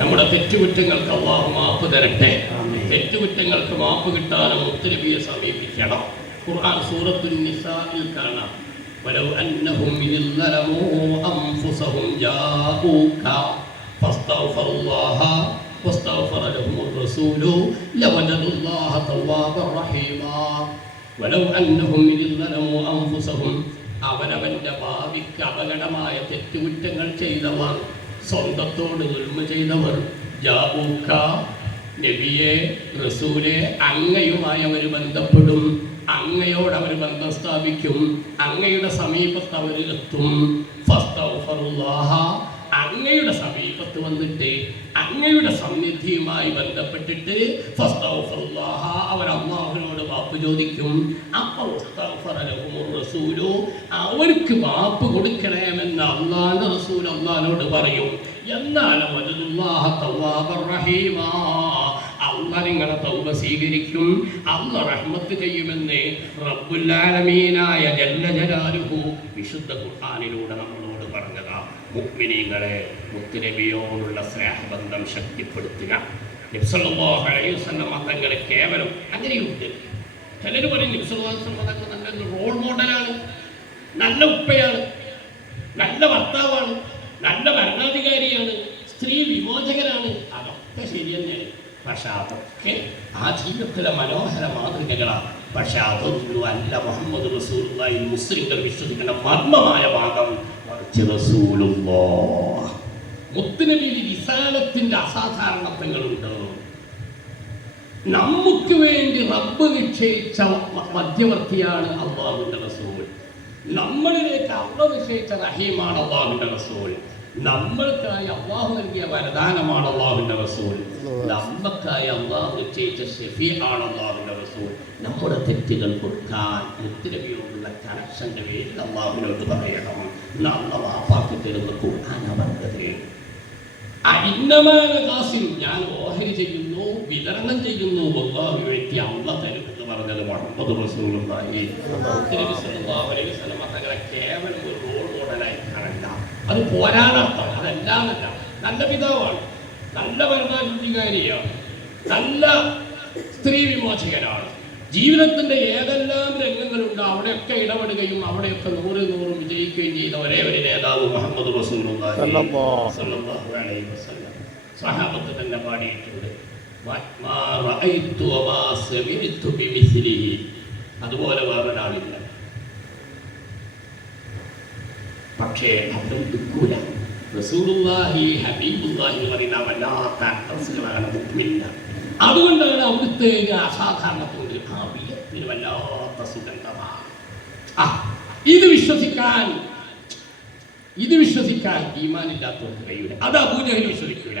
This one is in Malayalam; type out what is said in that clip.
നമ്മുടെ തെറ്റുകുറ്റങ്ങൾക്ക് അല്ലാഹു മാപ്പ് തരട്ടെ. തെറ്റുകുറ്റങ്ങൾക്ക് മാപ്പ് കിട്ടാൻ മുത്തുനബിയെ സമീപിക്കണം. ഖുർആൻ സൂറത്തുൻ നിസാഇൽ കാണാം, വലൗ അന്നഹും യളമൂ അൻഫുസഹും ജാഊക ഫസ്തഗ്ഫിറുല്ലാഹ വസ്തഗ്ഫറ ലഹുർ റസൂലു ലവജദുല്ലാഹ തവ്വാബർ റഹീമാ. വലൗ അന്നഹും യളമൂ അൻഫുസഹും, അവനവന്റെ ഭാവിക്ക് അപകടമായ തെറ്റുകുറ്റങ്ങൾ ചെയ്തവർ, സ്വന്തത്തോട് ദുൽമ ചെയ്തവർ, ജാഊക നബിയെ റസൂലെ അങ്ങയുമായി അവർ ബന്ധപ്പെടും, അങ്ങയോട് അവർ ബന്ധം സ്ഥാപിക്കും, അങ്ങയുടെ സമീപത്ത് അവരിലെത്തും. ഫസ്തഗ്ഫിറുല്ലാഹ, അങ്ങയുടെ സമീപത്ത് വന്നിട്ട് അങ്ങയുടെ സന്നിധിയുമായി ബന്ധപ്പെട്ടിട്ട് ഫസ്തഗ്ഫിറുല്ലാഹ അവർ അല്ലാഹുവിനോട് മാപ്പ് ചോദിക്കും. അപ്പോൾ വസ്തഗ്ഫറ ലഹുർ റസൂലു, അവർക്ക് മാപ്പ് കൊടുക്കണമെന്ന് അല്ലാഹുവിന്റെ റസൂൽ അല്ലാഹുവിനോട് പറയും. എന്നാൽ വജദുല്ലാഹ തവ്വാബർ റഹീമാ, അല്ലാഹ് നിങ്ങളെ തൗബ സ്വീകരിക്കും, അല്ലാഹ് റഹ്മത്ത് ചെയ്യുമെന്ന് റബ്ബുൽ ആലമീനായ ജല്ല ജലാലുഹു വിശുദ്ധ ഖുർആനിലൂടെ നമ്മളോട് പറഞ്ഞതാ. മുഅ്മിനീങ്ങളെ, മുത്തുനബിയോടുള്ള സ്നേഹബന്ധം ശക്തിപ്പെടുത്തുക. നബി സല്ലല്ലാഹു അലൈഹി വസല്ലം തങ്ങളെ കേവലം അങ്ങനെയുണ്ട്. ചിലർ പറയും നബി സല്ലല്ലാഹു അലൈഹി വസല്ലം തങ്ങൾ നല്ലൊരു റോൾ മോഡലാണ്, നല്ല ഉപ്പയാണ്, നല്ല ഭർത്താവാണ്, നല്ല ഭരണാധികാരിയാണ്, സ്ത്രീ വിമോചകനാണ്. അതൊക്കെ ശരി തന്നെയാണ്. പക്ഷെ അതൊക്കെ ആ ജീവിതത്തിലെ മനോഹര മാതൃകകളാണ്. പക്ഷെ അതൊന്നും അല്ല മുഹമ്മദ് റസൂലുള്ളാഹി മുസ്ലിംകൾ വിശ്വസിക്കുന്ന മർമ്മമായ ഭാഗം. മുത്തുനബിയിൽ വിശാലത്തിന്റെ അസാധാരണത്വങ്ങളുണ്ട്. നമുക്ക് വേണ്ടി റബ്ബ് നിശ്ചയിച്ച മധ്യവർത്തിയാണ് അല്ലാഹുവിന്റെ റസൂൽ. നമ്മളിലേക്ക് അല്ലാഹു നിശ്ചയിച്ച റഹീമാണ് അല്ലാഹുവിന്റെ റസൂൽ. നമ്മൾക്കായി അല്ലാഹു നൽകിയ വരദാനമാണ് അല്ലാഹുവിന്റെ റസൂൽ. നമ്മൾക്കായി അല്ലാഹു നിശ്ചയിച്ച ഷഫീആണ് അല്ലാഹുവിന്റെ റസൂൽ. നമ്മുടെ തെറ്റുകൾ കൊടുക്കാൻ മുത്തുനബിയോടുള്ള കണക്ഷന്റെ പേരിൽ അല്ലാഹുവിനോട് പറയണം. നമ്മുടെ വാപ്പാക്ക് തരുന്ന ഖുർആനാ പറഞ്ഞത്. ഞാൻ ഓഹരി ചെയ്യുന്നു, വിതരണം ചെയ്യുന്നു, അല്ലാഹു വ്യക്തി അല്ലാഹ് തരും എന്ന് പറഞ്ഞത് മുഹമ്മദ് റസൂലുള്ളാഹി സ്വല്ലല്ലാഹു അലൈഹി വസല്ലം തങ്ങളെ കേവലം ഒരു റോൾ മോഡലായി കാണണ്ട. അത് പോരാനർത്ഥം അതെല്ലാമല്ല. നല്ല പിതാവാണ്, നല്ല ഭരണാധികാരിയാണ്, നല്ല സ്ത്രീ വിമോചകനാണ്. ജീവിതത്തിന്റെ ഏതെല്ലാം രംഗങ്ങളുണ്ട് അവിടെയൊക്കെ ഇടപെടുകയും അവിടെയൊക്കെ 100 വിജയിക്കുകയും ചെയ്ത ഒരേ ഒരു നേതാവ് മുഹമ്മദ് റസൂലുള്ളാഹി സ്വല്ലല്ലാഹു അലൈഹി വസല്ലം. സ്വഹാബത്ത് തന്നെ പാടിയിട്ടുണ്ട്, അതുപോലെ വേറൊരാളില്ല. പക്ഷേ അവരും ദുഃഖൂല. റസൂലുള്ളാഹി ഹബീബുള്ളാഹി എന്ന് പറയുന്ന വല്ലാത്ത അന്തസ്സുകളാണ് മുഅ്മിനീന. അതുകൊണ്ടാണ് അവിടുത്തെ അസാധാരണത്തോട് ആ വിയത്തിന് വല്ലാത്ത സുഗന്ധമാണ്. ഇത് വിശ്വസിക്കാൻ ഈമാനില്ലാത്തവർക്ക് കഴിയൂല. അത് അബൂജഹൽ വിശ്വസിക്കൂല.